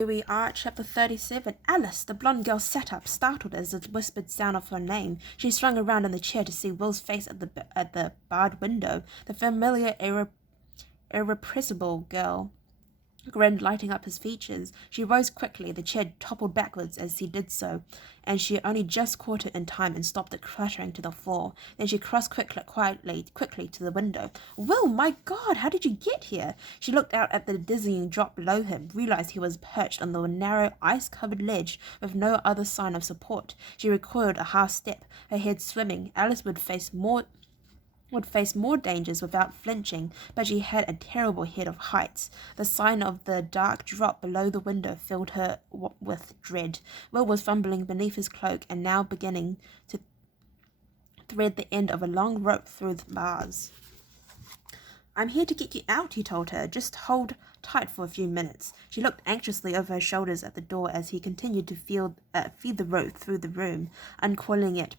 Here we are at chapter 37. Alice, the blonde girl, sat up, startled as the whispered sound of her name. She swung around in the chair to see Will's face at the barred window. The familiar, irrepressible girl grin lighting up his features. She rose quickly. The chair toppled backwards as she did so, and she only just caught it in time and stopped it clattering to the floor. Then she crossed quickly to the window. Will, my God, how did you get here? She looked out at the dizzying drop below him, realized he was perched on the narrow, ice-covered ledge with no other sign of support. She recoiled a half step, her head swimming. Alice would face more dangers without flinching, but she had a terrible head of heights. The sign of the dark drop below the window filled her with dread. Will was fumbling beneath his cloak and now beginning to thread the end of a long rope through the bars. I'm here to get you out, he told her. Just hold tight for a few minutes. She looked anxiously over her shoulders at the door as he continued to feed the rope through the room, uncoiling it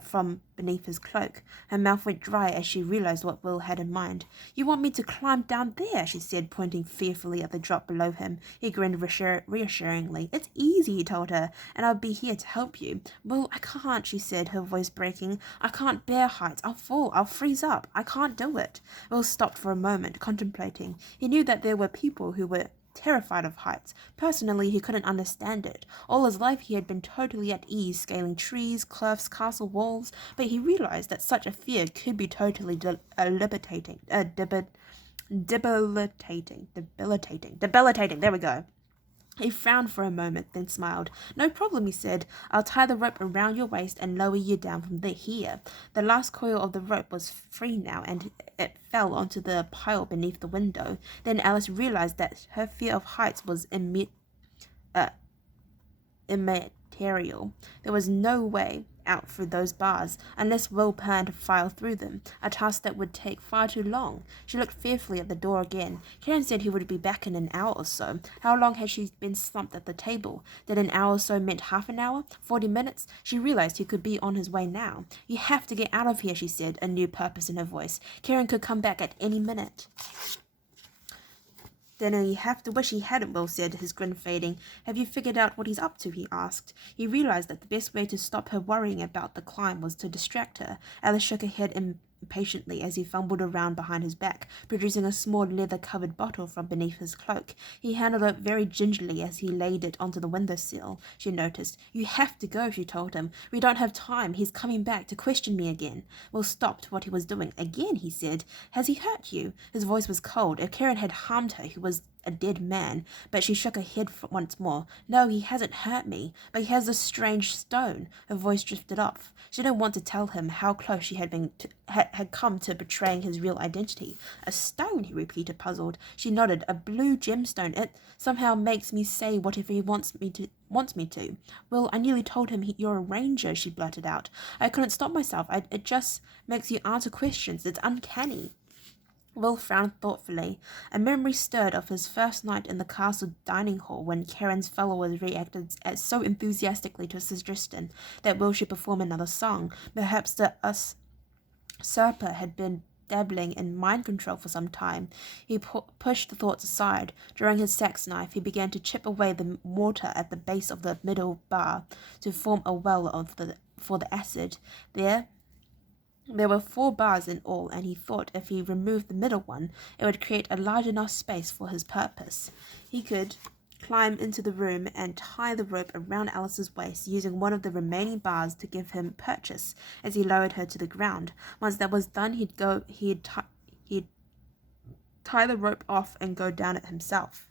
from beneath his cloak. Her mouth went dry as she realized what Will had in mind. You want me to climb down there, she said, pointing fearfully at the drop below him. He grinned reassuringly. It's easy, he told her, and I'll be here to help you. Will, I can't, she said, her voice breaking. I can't bear heights. I'll fall. I'll freeze up. I can't do it. Will stopped for a moment, contemplating. He knew that there were people who were terrified of heights. Personally, he couldn't understand it. All his life he had been totally at ease scaling trees, cliffs, castle walls, but he realized that such a fear could be totally debilitating. There we go. He frowned for a moment, then smiled. No problem, he said. I'll tie the rope around your waist and lower you down from here. The last coil of the rope was free now, and it fell onto the pile beneath the window. Then Alice realized that her fear of heights was immaterial. There was no way out through those bars, unless Will planned to file through them, a task that would take far too long. She looked fearfully at the door again. Karen said he would be back in an hour or so. How long had she been slumped at the table? Did an hour or so meant half an hour? 40 minutes? She realized he could be on his way now. You have to get out of here, she said, a new purpose in her voice. Karen could come back at any minute. Then you have to wish he hadn't, Will said, his grin fading. Have you figured out what he's up to, he asked. He realized that the best way to stop her worrying about the climb was to distract her. Alice shook her head impatiently as he fumbled around behind his back, producing a small leather-covered bottle from beneath his cloak. He handled it very gingerly as he laid it onto the windowsill, she noticed. You have to go, she told him. We don't have time. He's coming back to question me again. Will stopped what he was doing. Again, he said. Has he hurt you? His voice was cold. If Karen had harmed her, he was a dead man, but she shook her head once more. No, he hasn't hurt me, but he has this strange stone. Her voice drifted off. She didn't want to tell him how close she had come to betraying his real identity. A stone, he repeated, puzzled. She nodded. A blue gemstone. It somehow makes me say whatever he wants me to. Well, I nearly told him you're a ranger, she blurted out. I couldn't stop myself. It just makes you answer questions. It's uncanny. Will frowned thoughtfully. A memory stirred of his first night in the castle dining hall when Karen's followers reacted so enthusiastically to his suggestion that Will should perform another song. Perhaps the usurper had been dabbling in mind control for some time. He pushed the thoughts aside. Drawing his sax knife, he began to chip away the mortar at the base of the middle bar to form a well for the acid. There were 4 bars in all, and he thought if he removed the middle one, it would create a large enough space for his purpose. He could climb into the room and tie the rope around Alice's waist, using one of the remaining bars to give him purchase as he lowered her to the ground. Once that was done, he'd tie the rope off and go down it himself.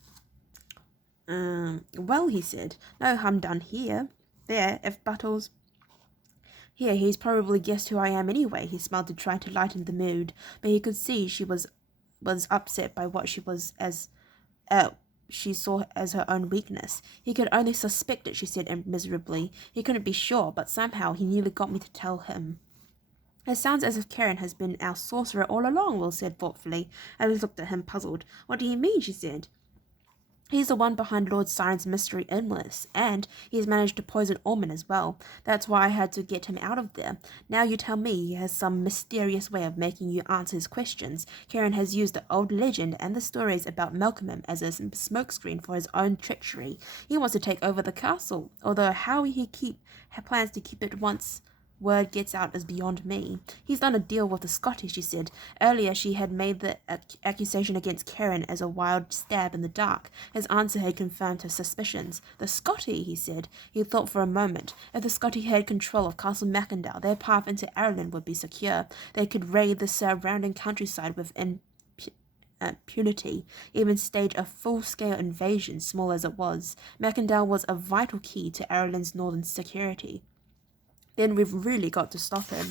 Well, he said, no harm done here. There, if Buttles... Here, he's probably guessed who I am anyway, he smiled to try to lighten the mood, but he could see she was upset by what she saw as her own weakness. He could only suspect it, she said miserably. He couldn't be sure, but somehow he nearly got me to tell him. It sounds as if Karen has been our sorcerer all along, Will said thoughtfully. Alice looked at him, puzzled. What do you mean, she said. He's the one behind Lord Siren's mystery illness, and he's managed to poison Ormond as well. That's why I had to get him out of there. Now you tell me he has some mysterious way of making you answer his questions. Kieran has used the old legend and the stories about Malcolm as a smokescreen for his own treachery. He wants to take over the castle, although how he plans to keep it once word gets out is beyond me. He's done a deal with the Scottish, she said. Earlier she had made the accusation against Kieran as a wild stab in the dark. His answer had confirmed her suspicions. The Scotty, he said. He thought for a moment. If the Scotty had control of Castle Mackendale, their path into Ireland would be secure. They could raid the surrounding countryside with impunity, even stage a full-scale invasion, small as it was. Mackendale was a vital key to Ireland's northern security. Then we've really got to stop him.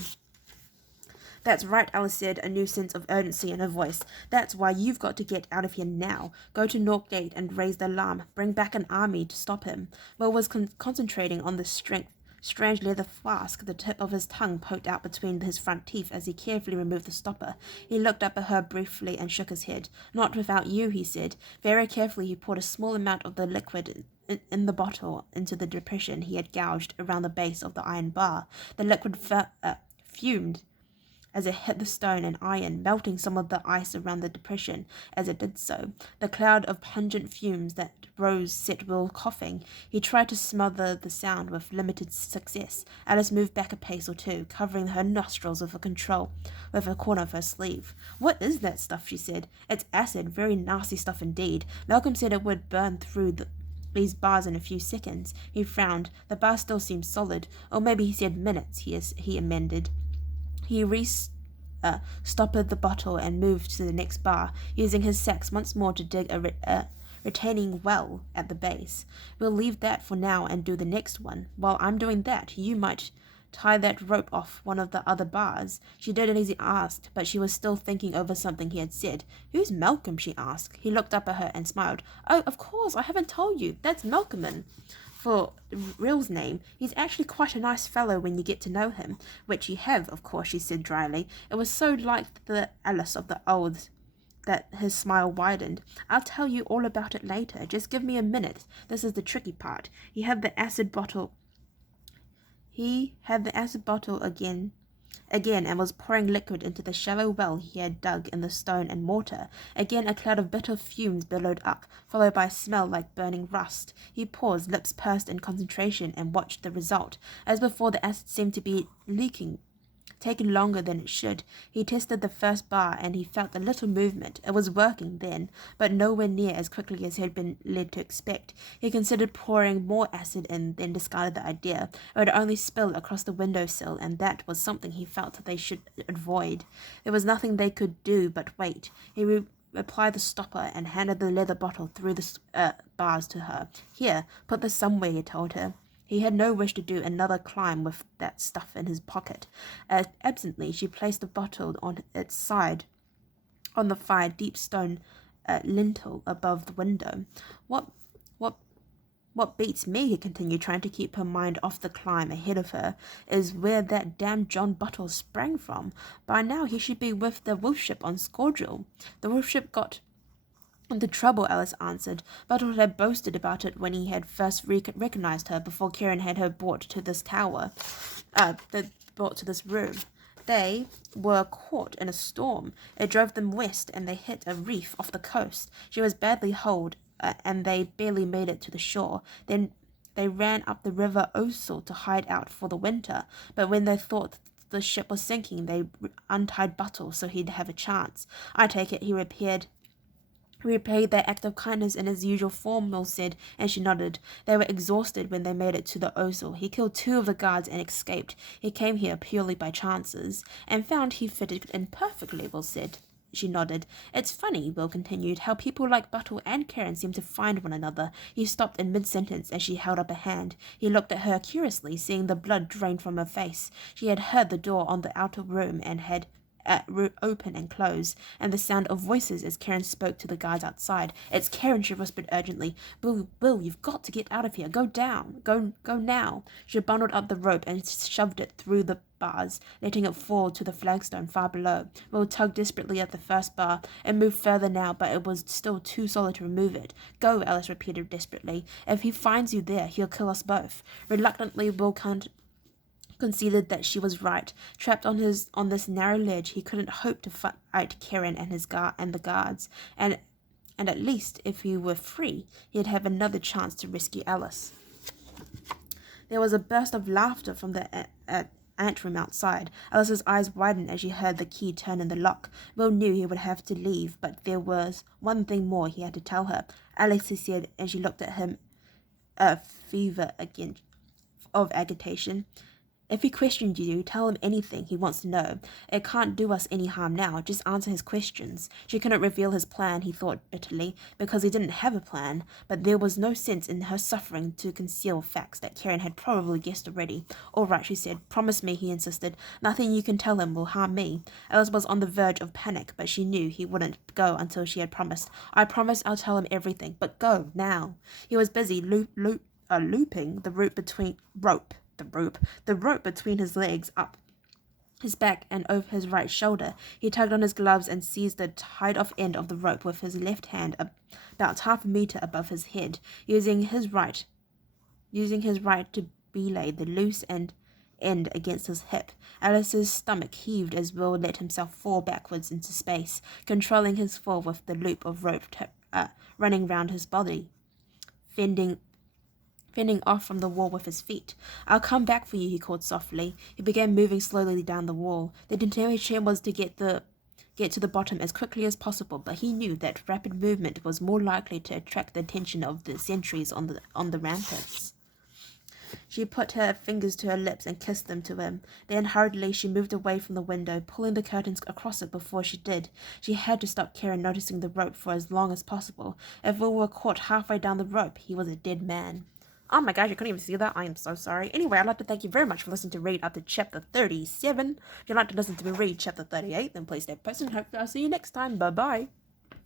That's right, Alice said, a new sense of urgency in her voice. That's why you've got to get out of here now. Go to Northgate and raise the alarm. Bring back an army to stop him. Will was concentrating on the strange leather flask. The tip of his tongue poked out between his front teeth as he carefully removed the stopper. He looked up at her briefly and shook his head. Not without you, he said. Very carefully he poured a small amount of the liquid in the bottle into the depression he had gouged around the base of the iron bar. The liquid fumed as it hit the stone and iron, melting some of the ice around the depression as it did so. The cloud of pungent fumes that rose set Will coughing. He tried to smother the sound with limited success. Alice moved back a pace or two, covering her nostrils with a corner of her sleeve. What is that stuff? She said. It's acid, very nasty stuff indeed. Malcolm said it would burn through these bars in a few seconds. He frowned. The bar still seemed solid. Or maybe he said minutes, he amended. He stoppered the bottle and moved to the next bar, using his sacks once more to dig a retaining well at the base. We'll leave that for now and do the next one. While I'm doing that, you might tie that rope off one of the other bars. She did as he asked, but she was still thinking over something he had said. Who's Malcolm? She asked. He looked up at her and smiled. Oh, of course, I haven't told you. That's Malcolm. For real's name, he's actually quite a nice fellow when you get to know him, which you have, of course, she said dryly. It was so like the Alice of the old that his smile widened. I'll tell you all about it later. Just give me a minute. This is the tricky part. He had the acid bottle again and was pouring liquid into the shallow well he had dug in the stone and mortar. Again a cloud of bitter fumes billowed up, followed by a smell like burning rust. He paused, lips pursed in concentration, and watched the result. As before, the acid seemed to be taken longer than it should. He tested the first bar and he felt a little movement. It was working then, but nowhere near as quickly as he had been led to expect. He considered pouring more acid in, then discarded the idea. It would only spill across the windowsill, and that was something he felt they should avoid. There was nothing they could do but wait. He applied the stopper and handed the leather bottle through the bars to her. Here, put this somewhere, he told her. He had no wish to do another climb with that stuff in his pocket. Absently, she placed the bottle on its side on the deep stone lintel above the window. What beats me, he continued, trying to keep her mind off the climb ahead of her, is where that damn John Buttle sprang from. By now he should be with the wolf ship on Scourgel. The wolf ship got into trouble, Alice answered. Buttle had boasted about it when he had first recognized her, before Kieran had her brought to this room. They were caught in a storm. It drove them west, and they hit a reef off the coast. She was badly holed, and they barely made it to the shore. Then they ran up the river Osel to hide out for the winter, but when they thought the ship was sinking, they untied Buttle so he'd have a chance. I take it he repaid their act of kindness in his usual form, Will said, and she nodded. They were exhausted when they made it to the Osel. He killed 2 of the guards and escaped. He came here purely by chances, and found he fitted in perfectly, Will said. She nodded. It's funny, Will continued, how people like Buttle and Karen seem to find one another. He stopped in mid-sentence as she held up a hand. He looked at her curiously, seeing the blood drain from her face. She had heard the door on the outer room and had open and close, and the sound of voices as Karen spoke to the guards outside. It's Karen, she whispered urgently. Will, you've got to get out of here. Go down. Go now. She bundled up the rope and shoved it through the bars, letting it fall to the flagstone far below. Will tugged desperately at the first bar. It moved further now, but it was still too solid to remove it. Go, Alice repeated desperately. If he finds you there, he'll kill us both. Reluctantly, Will conceded that she was right. Trapped on this narrow ledge, he couldn't hope to fight Karen and the guards, and at least if he were free, he'd have another chance to rescue Alice. There was a burst of laughter from the anteroom outside. Alice's eyes widened as she heard the key turn in the lock. Will knew he would have to leave, but there was one thing more he had to tell her. Alice, he said, as she looked at him, a fever again of agitation. If he questioned you, tell him anything he wants to know. It can't do us any harm now. Just answer his questions. She couldn't reveal his plan, he thought bitterly, because he didn't have a plan. But there was no sense in her suffering to conceal facts that Karen had probably guessed already. All right, she said. Promise me, he insisted. Nothing you can tell him will harm me. Alice was on the verge of panic, but she knew he wouldn't go until she had promised. I promise I'll tell him everything, but go, now. He was busy looping the rope between his legs, up his back and over his right shoulder. He tugged on his gloves and seized the tied-off end of the rope with his left hand about half a meter above his head, using his right to belay the loose end against his hip. Alice's stomach heaved as Will let himself fall backwards into space, controlling his fall with the loop of rope running round his body, fending off from the wall with his feet. I'll come back for you, he called softly. He began moving slowly down the wall. The determination was to get to the bottom as quickly as possible, but he knew that rapid movement was more likely to attract the attention of the sentries on the ramparts. She put her fingers to her lips and kissed them to him. Then hurriedly she moved away from the window, pulling the curtains across it before she did. She had to stop Karen noticing the rope for as long as possible. If Will were caught halfway down the rope, he was a dead man. Oh my gosh, I couldn't even see that. I am so sorry. Anyway, I'd like to thank you very much for listening to read up to chapter 37. If you'd like to listen to me read chapter 38, then please stay posted. Hope I'll see you next time. Bye-bye.